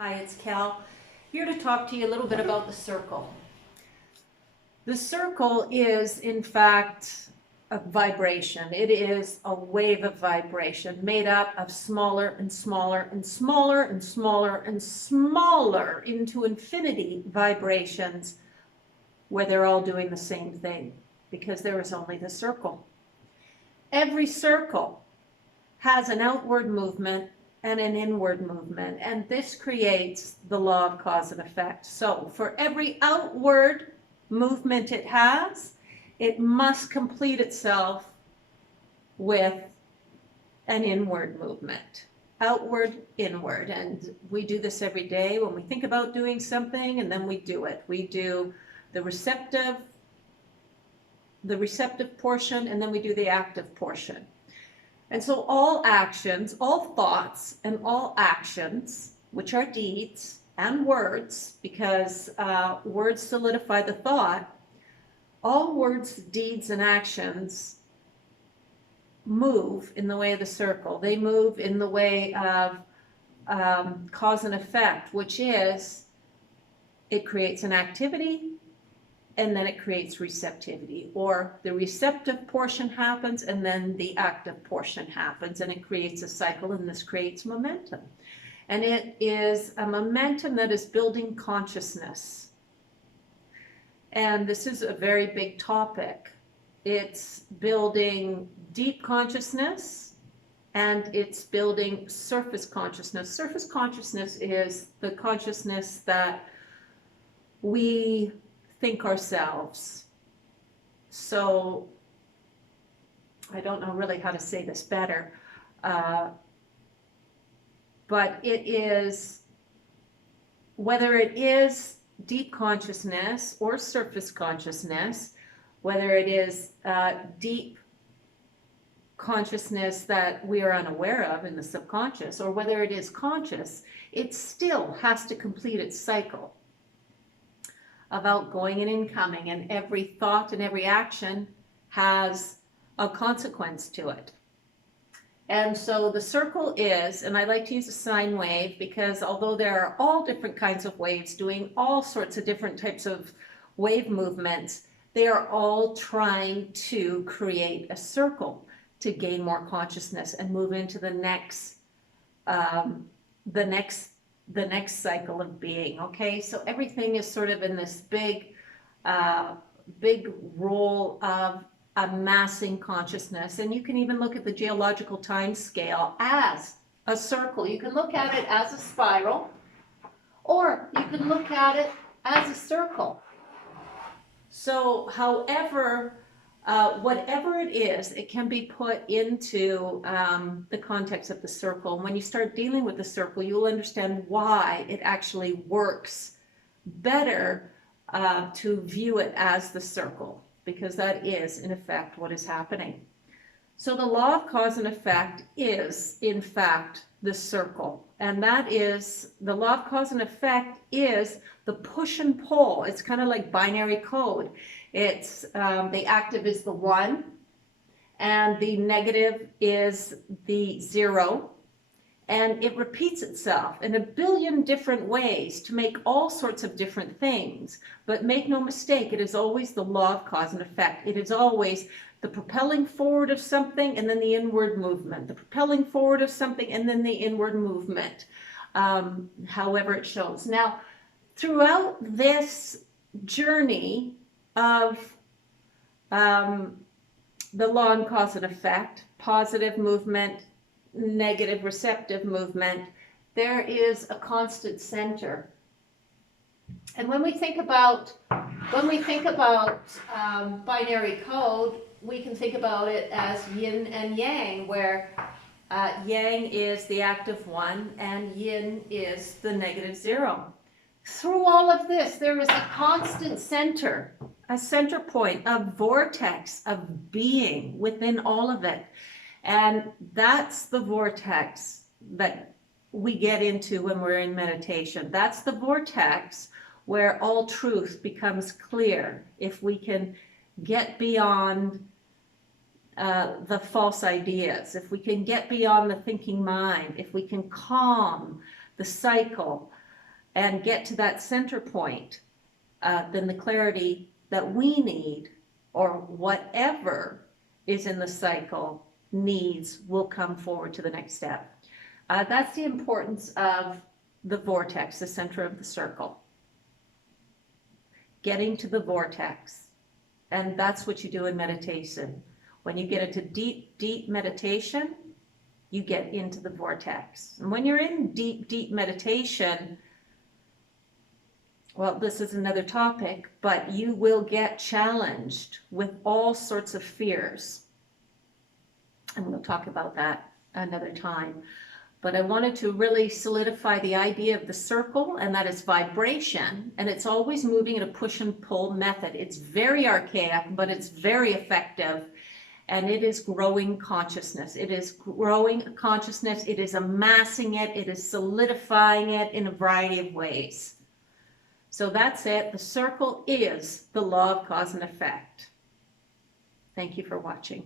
Hi, it's Cal, here to talk to you a little bit about the circle. The circle is, in fact, a vibration. It is a wave of vibration made up of smaller and smaller and smaller and smaller and smaller into infinity vibrations where they're all doing the same thing because there is only the circle. Every circle has an outward movement and an inward movement, and this creates the law of cause and effect. So for every outward movement it has, it must complete itself with an inward movement. Outward, inward. And we do this every day when we think about doing something, and then we do it. We do the receptive portion, and then we do the active portion. And so all actions, all thoughts, and all actions, which are deeds and words, because words solidify the thought, all words, deeds, and actions move in the way of the circle. They move in the way of cause and effect, which is it creates an activity, and then it creates receptivity, or the receptive portion happens and then the active portion happens, and it creates a cycle, and this creates momentum. And it is a momentum that is building consciousness. And this is a very big topic. It's building deep consciousness, and it's building surface consciousness. Surface consciousness is the consciousness that we think ourselves. So I don't know really how to say this better, but it is, whether it is deep consciousness or surface consciousness, whether it is deep consciousness that we are unaware of in the subconscious, or whether it is conscious, it still has to complete its cycle of outgoing and incoming, and every thought and every action has a consequence to it. And so the circle is, and I like to use a sine wave because although there are all different kinds of waves doing all sorts of different types of wave movements, they are all trying to create a circle to gain more consciousness and move into the next cycle of being. Okay, so everything is sort of in this big role of amassing consciousness. And you can even look at the geological time scale as a circle. You can look at it as a spiral, or you can look at it as a circle. So however, whatever it is, it can be put into the context of the circle. And when you start dealing with the circle, you'll understand why it actually works better to view it as the circle, because that is, in effect, what is happening. So the law of cause and effect is, in fact, the circle. And that is, the law of cause and effect is the push and pull. It's kind of like binary code. It's the active is the 1, and the negative is the 0, and it repeats itself in a billion different ways to make all sorts of different things. But make no mistake, it is always the law of cause and effect. It is always the propelling forward of something and then the inward movement, the propelling forward of something and then the inward movement, however it shows. Now, throughout this journey of the law and cause and effect, positive movement, negative receptive movement, there is a constant center. And when we think about binary code, we can think about it as yin and yang, where yang is the active 1 and yin is the negative 0. Through all of this, there is a constant center, a center point, a vortex of being within all of it. And that's the vortex that we get into when we're in meditation. That's the vortex where all truth becomes clear. If we can get beyond the false ideas, if we can get beyond the thinking mind, if we can calm the cycle and get to that center point, then the clarity that we need, or whatever is in the cycle needs, will come forward to the next step. That's the importance of the vortex, the center of the circle. Getting to the vortex. And that's what you do in meditation. When you get into deep, deep meditation, you get into the vortex. And when you're in deep, deep meditation, well, this is another topic, but you will get challenged with all sorts of fears. And we'll talk about that another time. But I wanted to really solidify the idea of the circle, and that is vibration, and it's always moving in a push and pull method. It's very archaic, but it's very effective, and it is growing consciousness. It is growing consciousness. It is amassing it. It is solidifying it in a variety of ways. So that's it. The circle is the law of cause and effect. Thank you for watching.